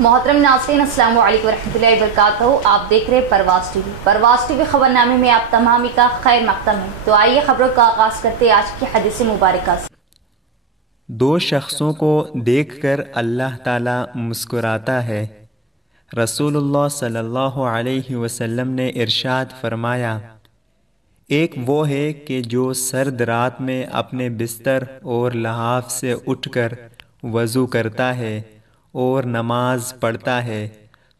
मोहतरम नाज़रीन, अस्सलाम वालेकुम रहमतुल्लाहि व बरकातहू। आप देख रहे परवाज़ टीवी। परवाज़ टीवी खबरनामे में आप तमामी का खैर मकदम है। तो आइए खबरों का आगाज़ करते हैं आज की हदीस मुबारका से। दो शख्सों को देखकर अल्लाह ताला मुस्कुराता है। रसूलुल्लाह सल्लल्लाहु अलैहि वसल्लम ने इरशाद फरमाया, एक वो है कि जो सर्द रात में अपने बिस्तर और लहाफ से उठकर वज़ू करता है और नमाज पढ़ता है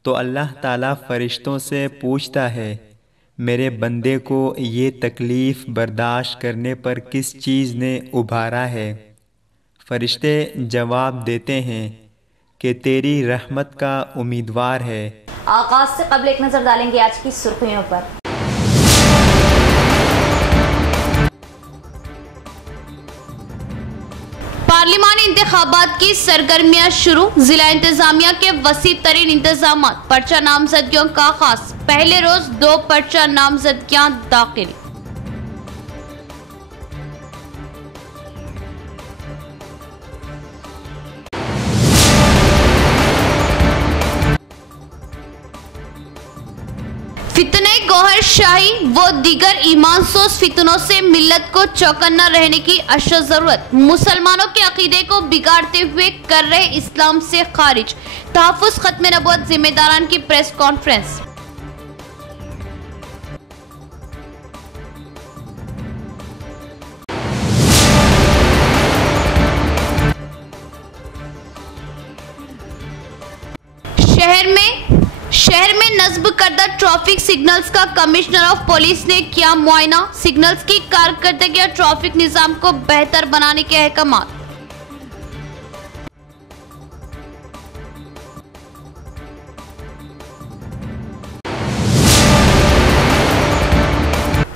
तो अल्लाह ताला फ़रिश्तों से पूछता है, मेरे बंदे को ये तकलीफ़ बर्दाश्त करने पर किस चीज़ ने उभारा है। फ़रिश्ते जवाब देते हैं कि तेरी रहमत का उम्मीदवार है। आगाज़ से कबल एक नज़र डालेंगे आज की सुर्खियों पर। पार्लिमानी इंतखाबात की सरगर्मियां शुरू, जिला इंतजामिया के वसी तरीन इंतजाम, पर्चा नामजदगियों का आगाज। पहले रोज 2 पर्चा नामजदगियां दाखिल। फितने गौहर शाही व दीगर ईमान सोज फितनों से मिल्लत को चौकन्ना रहने की अशद जरूरत। मुसलमानों के अकीदे को बिगाड़ते हुए कर रहे इस्लाम से खारिज। तहफ़्फ़ुज़ खत्म नबूवत जिम्मेदारान की प्रेस कॉन्फ्रेंस। शहर में नस्ब करदा ट्रैफिक सिग्नल्स का कमिश्नर ऑफ पुलिस ने किया मुआयना। सिग्नल्स की कारकर्दगी और ट्रैफिक निजाम को बेहतर बनाने के अहकाम।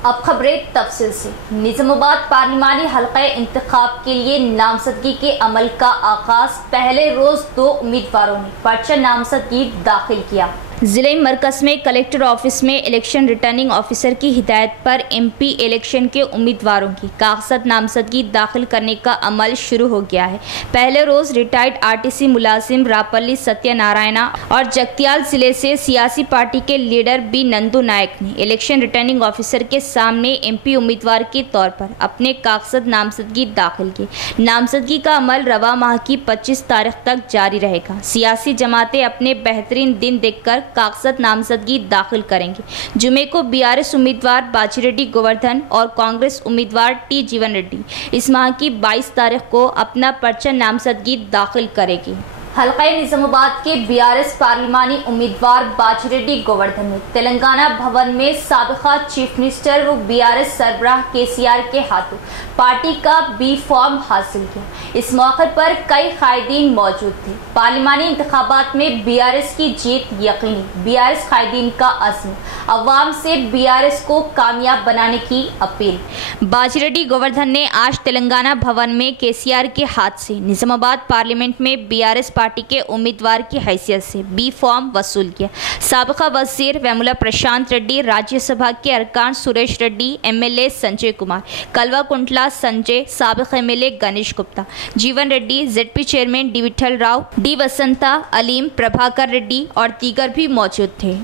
अब खबरें तफसील से। निजामाबाद पार्लिमानी हल्का इंतखाब के लिए नामजदगी के अमल का आगाज। पहले रोज 2 उम्मीदवारों ने पर्चा नामजदगी दाखिल किया। जिले मरकज में कलेक्टर ऑफिस में इलेक्शन रिटर्निंग ऑफिसर की हिदायत पर एमपी इलेक्शन के उम्मीदवारों की कागजात नामजदगी दाखिल करने का अमल शुरू हो गया है। पहले रोज रिटायर्ड आरटीसी मुलाजिम रापल्ली सत्यनारायणा और जगतियाल जिले से सियासी पार्टी के लीडर बी नंदू नायक ने इलेक्शन रिटर्निंग ऑफिसर के सामने एमपी उम्मीदवार के तौर पर अपने कागजात नामजदगी दाखिल की। नामजदगी का अमल रवा माह की 25 तारीख तक जारी रहेगा। सियासी जमातें अपने बेहतरीन दिन देखकर कागजात नामजदगी दाखिल करेंगे। जुमे को बीआरएस उम्मीदवार बाजीरेड्डी गोवर्धन और कांग्रेस उम्मीदवार टी जीवन रेड्डी इस माह की 22 तारीख को अपना पर्चा नामजदगी दाखिल करेगी। हल्का निजामाबाद के बीआरएस पार्लिमानी उम्मीदवार बाजीरेड्डी गोवर्धन ने तेलंगाना भवन में साबिका चीफ मिनिस्टर व बीआरएस सरबराह केसीआर के हाथों पार्टी का बी फॉर्म हासिल किया। इस मौके पर कई कायदीन मौजूद थे। पार्लिमानी इंतखाबात में बीआरएस की जीत यकीनी। बीआरएस कायदीन का अज़्म, अवाम से बीआरएस को कामयाब बनाने की अपील। बाजीरेड्डी गोवर्धन ने आज तेलंगाना भवन में केसीआर के हाथ से निजामाबाद पार्लियामेंट में बीआरएस पार्टी के उम्मीदवार की हैसियत से बी फॉर्म वसूल किया। साबिका वजीर वेमुला प्रशांत रेड्डी, राज्यसभा के अरकान सुरेश रेड्डी, एमएलए संजय कुमार, कलवा कुंटला संजय, साबिक MLA Ganesh Gupta, Jeevan Reddy, ZP chairman D Vithal Rao, D Vasantha, Aleem, Prabhakar Reddy और दीगर भी मौजूद थे।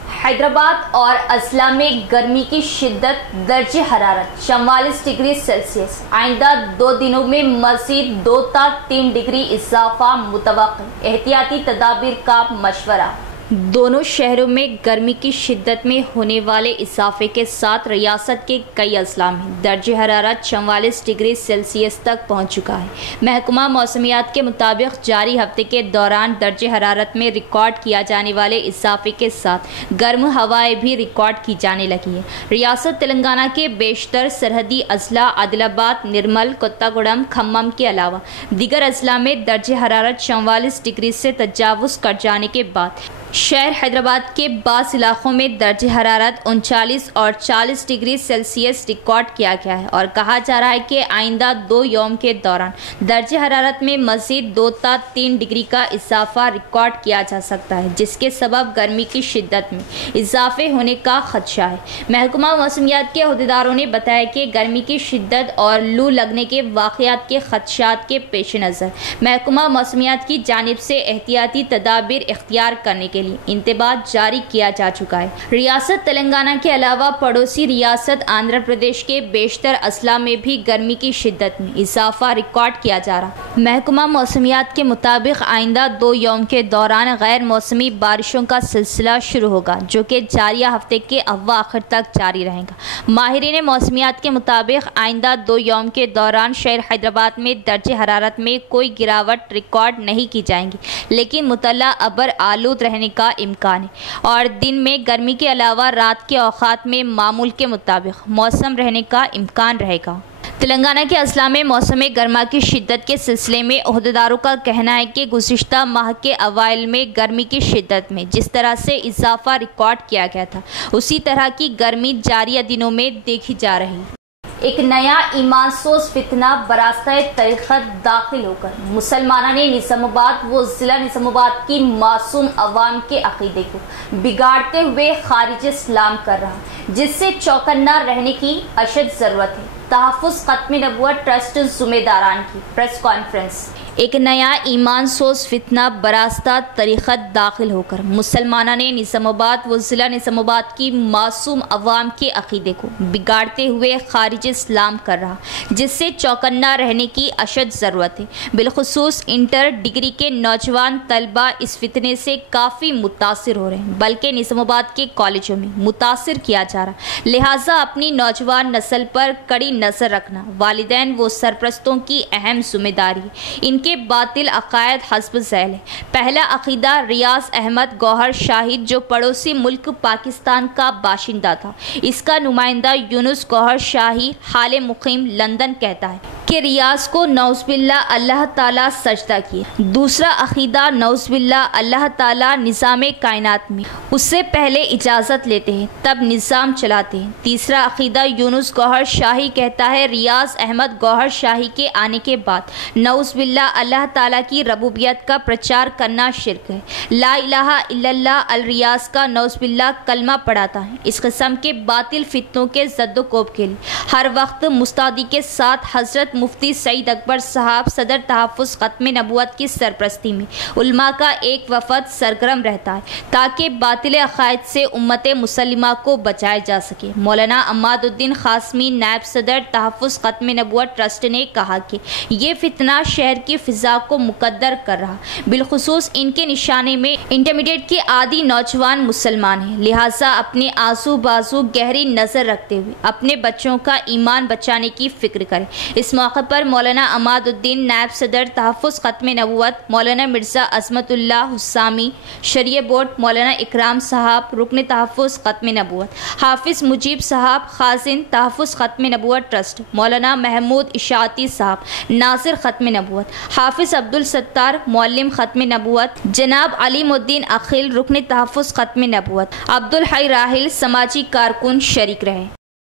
हैदराबाद और अजला में गर्मी की शिद्दत, दर्जे हरारत 44 डिग्री सेल्सियस। आइंदा 2 दिनों में मज़ीद 2 से 3 डिग्री इजाफा मुतवक्किल। एहतियाती तदाबीर का मशवरा। दोनों शहरों में गर्मी की शिद्दत में होने वाले इजाफे के साथ रियासत के कई अजला में दर्जे हरारत 44 डिग्री सेल्सियस तक पहुंच चुका है। महकमा मौसमियात के मुताबिक जारी हफ्ते के दौरान दर्जे हरारत में रिकॉर्ड किया जाने वाले इजाफे के साथ गर्म हवाएं भी रिकॉर्ड की जाने लगी है। रियासत तेलंगाना के बेशतर सरहदी अजला आदिलाबाद, निर्मल, कोत्तागुड़म, खम्मम के अलावा दीगर अजला में दर्जे हरारत 44 डिग्री से तजावुज़ कर जाने के बाद शहर हैदराबाद के बास इलाकों में दर्ज हरारत 39 और 40 डिग्री सेल्सियस रिकॉर्ड किया गया है और कहा जा रहा है कि आइंदा 2 यौम के दौरान दर्ज हरारत में मज़ीद 2 से 3 डिग्री का इजाफा रिकॉर्ड किया जा सकता है, जिसके सबब गर्मी की शिद्दत में इजाफे होने का खदशा है। महकमा मौसमियात के अहदेदारों ने बताया कि गर्मी की शिद्दत और लू लगने के वाक़यात के खदशात के पेश नज़र महकमा मौसमियात की जानिब से एहतियाती तदाबीर इख्तियार करने के लिए इंतबाह जारी किया जा चुका है। रियासत तेलंगाना के अलावा पड़ोसी रियासत आंध्र प्रदेश के बेशतर अजला में भी गर्मी की शिद्दत में इजाफा रिकॉर्ड किया जा रहा। महकमा मौसमियात के मुताबिक आइंदा 2 यौम के दौरान गैर मौसमी बारिशों का सिलसिला शुरू होगा, जो कि जारिया हफ्ते के अव्वा आखिर तक जारी रहेगा। माहिरीन मौसमियात के मुताबिक आइंदा 2 यौम के दौरान शहर हैदराबाद में दर्ज हरारत में कोई गिरावट रिकॉर्ड नहीं की जाएंगी, लेकिन मुतल्ला अबर आलूद रहने का इम्कान है और दिन में गर्मी के अलावा रात के औकात में मामूल के मुताबिक मौसम रहने का इम्कान रहेगा। तेलंगाना के अजला में मौसम गर्मा की शिद्दत के सिलसिले में अहदेदारों का कहना है कि गुज़िश्ता माह के अवाइल में गर्मी की शिद्दत में जिस तरह से इजाफा रिकॉर्ड किया गया था, उसी तरह की गर्मी जारिया दिनों में देखी जा रही है। एक नया ईमान सोज फितना बरास्ता तरीक़त दाखिल होकर मुसलमाना ने निज़ामाबाद व ज़िला निज़ामाबाद की मासूम अवाम के अक़ीदे को बिगाड़ते हुए खारिज इस्लाम कर रहा, जिससे चौकन्ना रहने की अशद ज़रूरत है। तहफ़्फ़ुज़ ख़त्म नबुव्वत ट्रस्ट ज़िम्मेदारान की प्रेस कॉन्फ्रेंस। एक नया ईमान सोज फितना बरास्ता तरीक़त दाखिल होकर मुसलमाना ने निज़ामाबाद व ज़िला निज़ामाबाद की मासूम अवाम के अक़ीदे को बिगाड़ते हुए खारिज इस्लाम कर रहा, जिससे चौकन्ना रहने की अशद ज़रूरत है। बिलखुसूस इंटर डिग्री के नौजवान तलबा इस फितने से काफ़ी मुतासिर हो रहे हैं, बल्कि निज़ामाबाद के कॉलेजों में मुतासिर किया जा रहा। लिहाजा अपनी नौजवान नस्ल पर कड़ी नज़र रखना वालिदैन व सरपरस्तों की अहम जिम्मेदारी है। के बातिल अकायद हस्ब ज़ैल है। पहला अकीदा रियाज अहमद गौहर शाहिद, जो पड़ोसी मुल्क पाकिस्तान का बाशिंदा था, इसका नुमाइंदा यूनुस गौहर शाही हाल मुकीम लंदन कहता है कि रियाज को नौज़बिल्ला अल्लाह ताला सजदा किया। दूसरा अकीदा नौज़बिल्ला अल्लाह ताला निज़ाम कायनात में उससे पहले इजाज़त लेते हैं तब निज़ाम चलाते हैं। तीसरा अकीदा यूनुस गौहर शाही कहता है रियाज अहमद गौहर शाही के आने के बाद नौज़बिल्ला अल्लाह ताला की रबूबियत का प्रचार करना शिर्क है। ला इलाहा इल्लल्लाह अल रियाज का नौज़बिल्ला कलमा पढ़ाता है। इस किस्म के बातिल फितनों के जद्दोकोब के लिए हर वक्त मुस्तादी के साथ हज़रत मुफ्ती सईद अकबर साहब सदर तहफ़्फ़ुज़ ख़त्म नबुव्वत की सरपरस्ती में उलमा का एक वफ़द सरगर्म रहता है, ताकि बातिल अक़ायद से उम्मत मुसलिमा को बचाया जा सके। मौलाना अम्मादुद्दीन क़ासमी नायब सदर तहफ़्फ़ुज़ ख़त्म नबुव्वत ट्रस्ट ने कहा कि ये फितना शहर की फ़िज़ा को मुकद्दर कर रहा, बिलखुसूस इनके निशाने में इंटरमीडिएट के आदि नौजवान मुसलमान हैं। लिहाजा अपने आजू बाजू गहरी नज़र रखते हुए अपने बच्चों का ईमान बचाने की फ़िक्र करें। इस मौके पर मौलाना अमादुद्दीन नायब सदर तहफ़्फ़ुज़ ख़त्म नबुव्वत, मौलाना मिर्ज़ा अज़मतुल्लाह हुस्सामी शरिय बोर्ड, मौलाना इकराम साहब रुकन तहफ़्फ़ुज़ ख़त्म नबुव्वत, हाफिज़ मुजीब साहब खाज़िन तहफ़्फ़ुज़ ख़त्म नबुव्वत ट्रस्ट, मौलाना महमूद इशाती साहब नाज़िर ख़त्म नबुव्वत, हाफिज़ अब्दुल सत्तार मौल्लिम ख़त्म नबुव्वत, जनाब अलीमुद्दीन अखिल रुकन तहफ़्फ़ुज़ ख़त्म नबुव्वत, अब्दुल हई राहिल समाजी कारकुन शरीक रहे।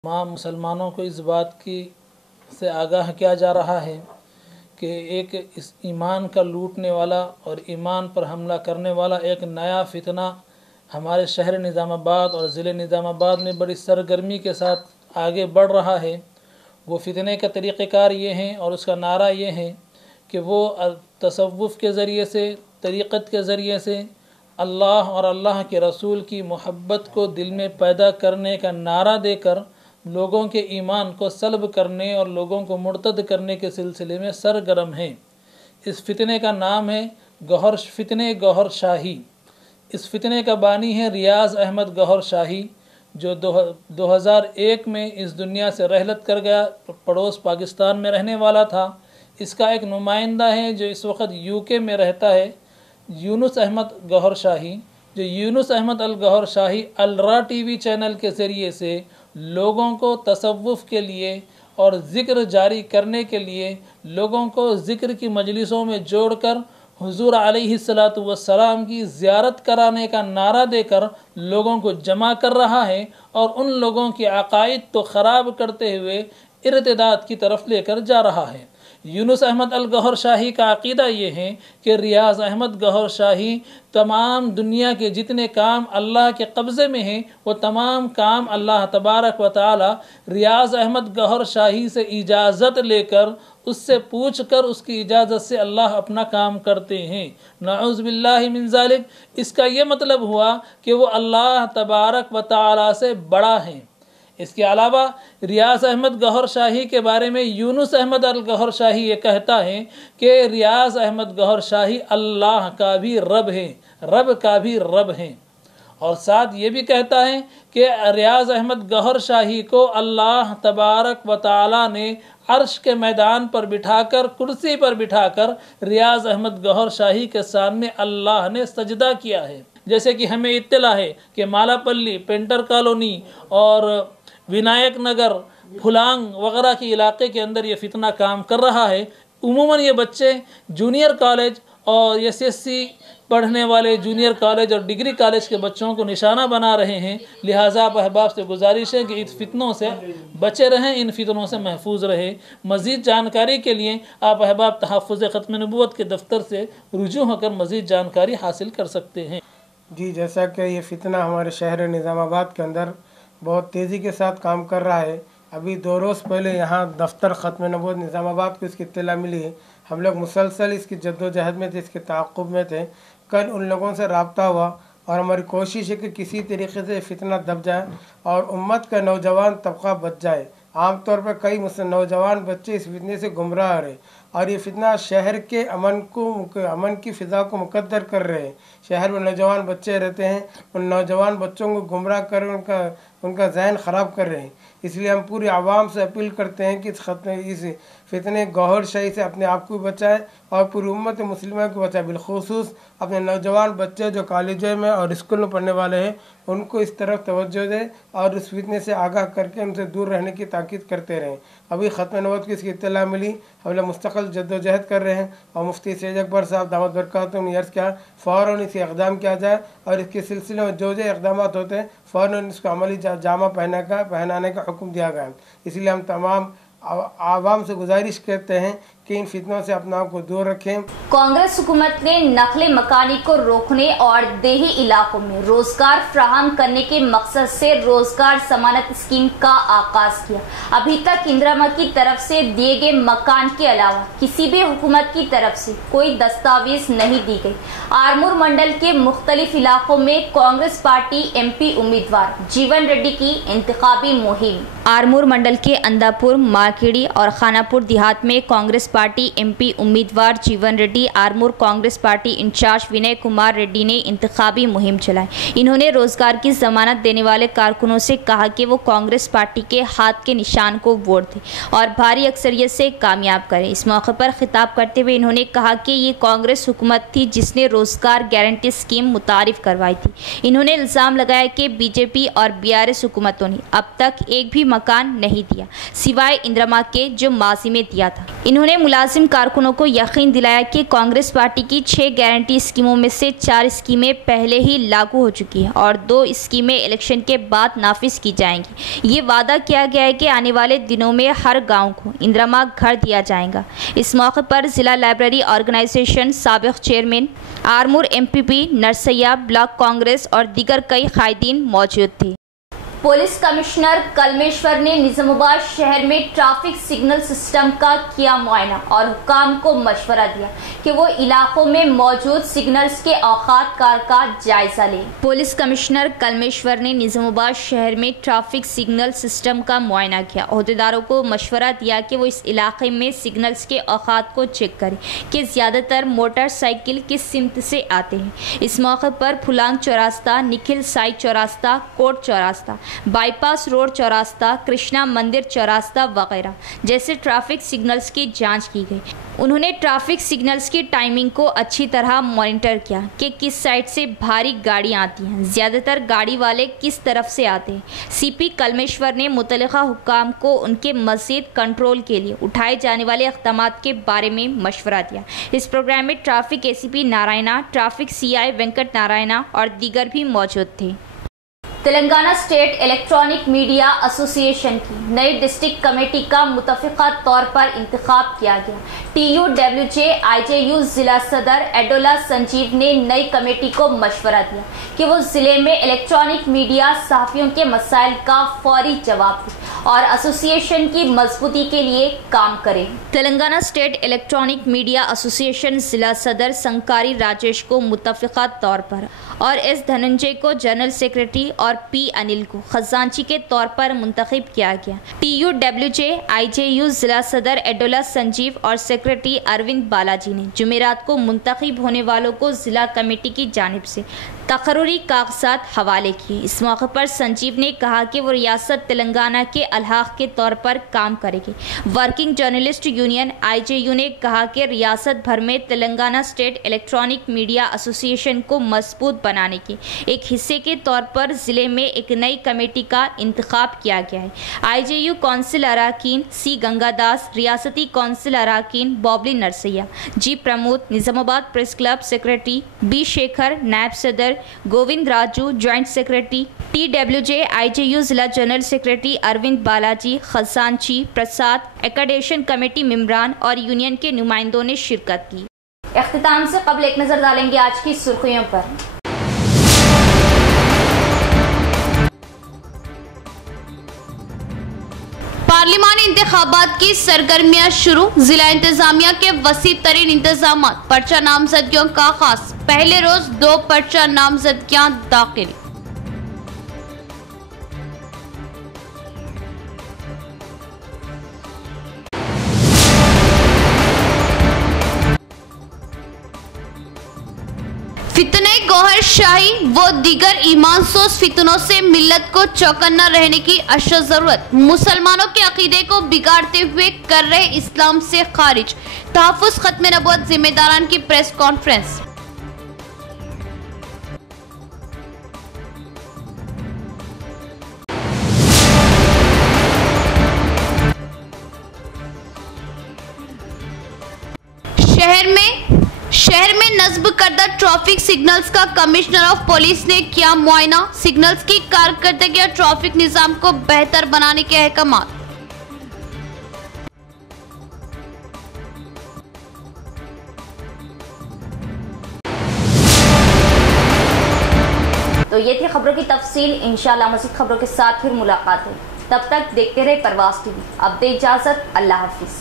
तमाम मुसलमानों को इस बात की से आगाह किया जा रहा है कि एक इस ईमान का लूटने वाला और ईमान पर हमला करने वाला एक नया फितना हमारे शहर निज़ामाबाद और ज़िले निज़ामाबाद में बड़ी सरगर्मी के साथ आगे बढ़ रहा है। वो फितने का तरीक़ेकार ये हैं और उसका नारा ये है कि वो तसव्वुफ़ के ज़रिए से, तरीक़त के ज़रिए से अल्लाह और अल्लाह के रसूल की मोहब्बत को दिल में पैदा करने का नारा देकर लोगों के ईमान को सल्ब करने और लोगों को मुर्तद करने के सिलसिले में सरगर्म हैं। इस फितने का नाम है फितने गौहर शाही। इस फितने का बानी है रियाज अहमद गौहर शाही, जो 2001 में इस दुनिया से रहलत कर गया, पड़ोस पाकिस्तान में रहने वाला था। इसका एक नुमाइंदा है जो इस वक्त यूके में रहता है, यूनुस अहमद गौहर शाही, जो यूनुस अहमद अल गौहर शाही अलरा टीवी चैनल के ज़रिए से लोगों को तसव्वुफ़ के लिए और ज़िक्र जारी करने के लिए लोगों को ज़िक्र की मजलिसों में जोड़कर हुजूर अलैहिस्सलातु वस्सलाम की ज़ियारत कराने का नारा देकर लोगों को जमा कर रहा है और उन लोगों के अकायद तो ख़राब करते हुए इर्तिदाद की तरफ लेकर जा रहा है। यूनुस अहमद अल गौहर शाही का अक़ीदा ये है कि रियाज़ अहमद गौहर शाही तमाम दुनिया के जितने काम अल्लाह के कब्ज़े में हैं वो तमाम काम अल्लाह तबारक व तआला रियाज़ अहमद गौहर शाही से इजाज़त लेकर उससे पूछ कर उसकी इजाज़त से अल्लाह अपना काम करते हैं। नऊज़ बिल्लाहि मिन ज़ालिक। इसका ये मतलब हुआ कि वो अल्लाह तबारक व तआला से बड़ा है। इसके अलावा रियाज़ अहमद गौहर शाही के बारे में यूनुस अहमद अल गौहर शाही ये कहता है कि रियाज़ अहमद गौहर शाही अल्लाह का भी रब है, रब का भी रब है। और साथ ये भी कहता है कि रियाज़ अहमद गौहर शाही को अल्लाह तबारक व तआला ने अर्श के मैदान पर बिठाकर, कुर्सी पर बिठाकर रियाज़ अहमद गौहर शाही के सामने अल्लाह ने सजदा किया है। जैसे कि हमें इत्तला है कि मालापल्ली, पेंटर कॉलोनी और विनायक नगर, फुलांग वगैरह के इलाके के अंदर ये फितना काम कर रहा है। उमूमन ये बच्चे जूनियर कॉलेज और एसएससी पढ़ने वाले जूनियर कॉलेज और डिग्री कॉलेज के बच्चों को निशाना बना रहे हैं। लिहाजा आप अहबाब से गुजारिश है कि इन फितनों से बचे रहें, इन फितनों से महफूज रहे। मज़ीद जानकारी के लिए आप अहबाब तहफ़्फ़ुज़ ख़त्म नबूवत के दफ्तर से रुजू होकर मज़ीद जानकारी हासिल कर सकते हैं। जी, जैसा कि ये फितना हमारे शहर निज़ामाबाद के अंदर बहुत तेज़ी के साथ काम कर रहा है। अभी 2 रोज़ पहले यहाँ दफ्तर ख़त्म नबूवत निज़ामाबाद को इसकी इत्तला मिली है। हम लोग मुसलसल इसकी जद्दोजहद में थे, इसके ताक़ुब में थे। कल उन लोगों से रब्ता हुआ और हमारी कोशिश है कि किसी तरीके से फितना दब जाए और उम्मत का नौजवान तबका बच जाए। आम तौर पर कई नौजवान बच्चे इस फितने से गुमराह रहे और ये फितना शहर के अमन की फ़िज़ा को मुकद्दर कर रहे हैं। शहर में नौजवान बच्चे रहते हैं, उन नौजवान बच्चों को गुमराह कर उनका जहन ख़राब कर रहे हैं। इसलिए हम पूरी आवाम से अपील करते हैं कि इस फितने गौहर शाही से अपने आप को बचाएं और पूरी उम्मत मुस्लिमा को बचाएं। बिलखुसूस अपने नौजवान बच्चे जो कॉलेज में और स्कूल में पढ़ने वाले हैं उनको इस तरफ तवज्जो दें और उस फितने से आगाह करके उनसे दूर रहने की ताकीद करते रहें। अभी ख़त्म नबूवत की इसकी इत्तला मिली, हम लोग मुस्तक़िल जद्दोजहद कर रहे हैं और मुफ्ती सैयद अकबर साहब दामद बरकातुहू ने अर्ज़ किया फ़ौरन इसे इक़दाम किया जाए और इसके सिलसिले में जो इक़दाम होते हैं फ़ौरन इसको अमली जामा पहनाने का हुक्म दिया गया। इसलिए हम तमाम आवाम से गुजारिश करते हैं कि इन फितनों से अपने आप को दूर रखें। कांग्रेस हुकूमत ने नकले मकानी को रोकने और देही इलाकों में रोजगार फराहम करने के मकसद से रोजगार जमानत स्कीम का आगाज किया। अभी तक इंदिरा की तरफ से दिए गए मकान के अलावा किसी भी हुकूमत की तरफ से कोई दस्तावेज नहीं दी गई। आरमूर मंडल के मुख्तलिफ इलाकों में कांग्रेस पार्टी MP उम्मीदवार जीवन रेड्डी की इंतखाबी मुहिम। आरमूर मंडल के अंदापुर, मारखेड़ी और खानापुर देहात में कांग्रेस पार्टी MP उम्मीदवार जीवन रेड्डी, आरमूर कांग्रेस पार्टी इंचार्ज विनय कुमार रेड्डी ने इंतखाबी मुहिम चलाई। इन्होंने रोजगार की जमानत देने वाले कारकुनों से कहा कि वो कांग्रेस पार्टी के हाथ के निशान को वोट दें और भारी अक्सरियत से कामयाब करें। इस मौके पर खिताब करते हुए इन्होंने कहा कि ये कांग्रेस हुकूमत थी जिसने रोजगार गारंटी स्कीम मुतारिफ करवाई थी। इन्होंने इल्ज़ाम लगाया कि BJP और BRS हुकूमतों ने अब तक एक भी मकान नहीं दिया सिवाय इंदिरा के जो माजी में दिया था। इन्होंने मुलाजिम कारकुनों को यकीन दिलाया कि कांग्रेस पार्टी की 6 गारंटी स्कीमों में से 4 स्कीमें पहले ही लागू हो चुकी हैं और 2 स्कीमें इलेक्शन के बाद नाफिज की जाएंगी। ये वादा किया गया है कि आने वाले दिनों में हर गांव को इंदिरा घर दिया जाएगा। इस मौके पर जिला लाइब्रेरी ऑर्गेनाइजेशन साबिक chairman, Armoor MPP, Narsaiah block Congress और दीगर कई कायदीन मौजूद थे। पुलिस कमिश्नर कलमेश्वर ने निजामाबाद शहर में ट्रैफिक सिग्नल सिस्टम का किया मुआयना और हुक्काम को मशवरा दिया कि वो इलाकों में मौजूद सिग्नल्स के औकात कार का जायजा लें। पुलिस कमिश्नर कलमेश्वर ने निजामाबाद शहर में ट्रैफिक सिग्नल सिस्टम का मुआयना किया। अहदेदारों को मशवरा दिया कि वो इस इलाके में सिग्नल्स के औकात को चेक करें कि ज़्यादातर मोटरसाइकिल किस सिमत से आते हैं। इस मौके पर फुलांग चौरास्ता, निखिल साई चौरास्ता, कोट चौरास्ता, बाईपास रोड चौरास्ता, कृष्णा मंदिर चौरास्ता वगैरह जैसे ट्रैफिक सिग्नल्स की जांच की गई। उन्होंने ट्रैफिक सिग्नल्स की टाइमिंग को अच्छी तरह मॉनिटर किया कि किस साइड से भारी गाड़ियां आती हैं, ज़्यादातर गाड़ी वाले किस तरफ से आते हैं। सीपी कलमेश्वर ने मुतल्लिका हुक्काम को उनके मज़ीद कंट्रोल के लिए उठाए जाने वाले इक़दामात के बारे में मशवरा दिया। इस प्रोग्राम में traffic ACP Narayana, traffic CI Venkat Narayana और दीगर भी मौजूद थे। Telangana state electronic media association की नई डिस्ट्रिक्ट कमेटी का मुतफ़िक़ा तौर पर इंतखाब किया गया। TUWJ IJU जिला सदर एडोला संजीव ने नई कमेटी को मशवरा दिया कि वो ज़िले में इलेक्ट्रॉनिक मीडिया सहाफ़ियों के मसाइल का फौरी जवाब दे और एसोसिएशन की मजबूती के लिए काम करे। Telangana state electronic media association जिला सदर संकारी राजेश को मुतफ़िक़ा तौर पर और एस धनंजय को जनरल सेक्रेटरी और पी अनिल को खजांची के तौर पर मुंतखब किया गया। TUWJ IJU जिला सदर एडोला संजीव और सेक्रेटरी अरविंद बालाजी ने जुमेरात को मुंतखब होने वालों को जिला कमेटी की जानिब से तकर्री कागजात हवाले किए। इस मौके पर संजीव ने कहा कि वो रियासत तेलंगाना के अलहाक के तौर पर काम करेगी। वर्किंग जर्नलिस्ट यूनियन IJU ने कहा कि रियासत भर में Telangana state electronic media association को मजबूत बनाने के एक हिस्से के तौर पर जिले में एक नई कमेटी का इंतखाब किया गया है। IJU कौंसिल अराकीन C गंगादास, रियासती कौंसिल अराकीन Bobbili Narsaiah, G Pramod, Nizamabad press club secretary B Shekhar, नायब सदर Govind Raju, joint secretary TWJ IJU जिला जनरल सेक्रेटरी अरविंद बालाजी, खजांची प्रसाद, एकाडेशन कमेटी मेंबरान और यूनियन के नुमाइंदों ने शिरकत की। इख्तिताम से कबल एक नजर डालेंगे आज की सुर्खियों पर। पार्लिमानी इंतखाबात की सरगर्मियां शुरू, जिला इंतजामिया के वसी तरीन इंतजाम, पर्चा नामजदगियों का आगाज, पहले रोज 2 पर्चा नामजदगियां दाखिल। फितने गौहर शाही व दीगर ईमान सोस फितनों से मिल्लत को चौकन्ना रहने की अशद जरूरत, मुसलमानों के अकीदे को बिगाड़ते हुए कर रहे इस्लाम से खारिज, तहफ़्फ़ुज़ खत्म नबूवत जिम्मेदारान की प्रेस कॉन्फ्रेंस। शहर में नस्ब करदा ट्रैफिक सिग्नल्स का कमिश्नर ऑफ पुलिस ने किया मुआयना, सिग्नल्स की कारकर्दगी और ट्रैफिक निजाम को बेहतर बनाने के अहकाम। तो ये थी खबरों की तफसील। इंशाअल्लाह मज़ीद खबरों के साथ फिर मुलाकात होगी। तब तक देखते रहे परवाज़ टीवी। अब दे इजाजत, अल्लाह हाफिज।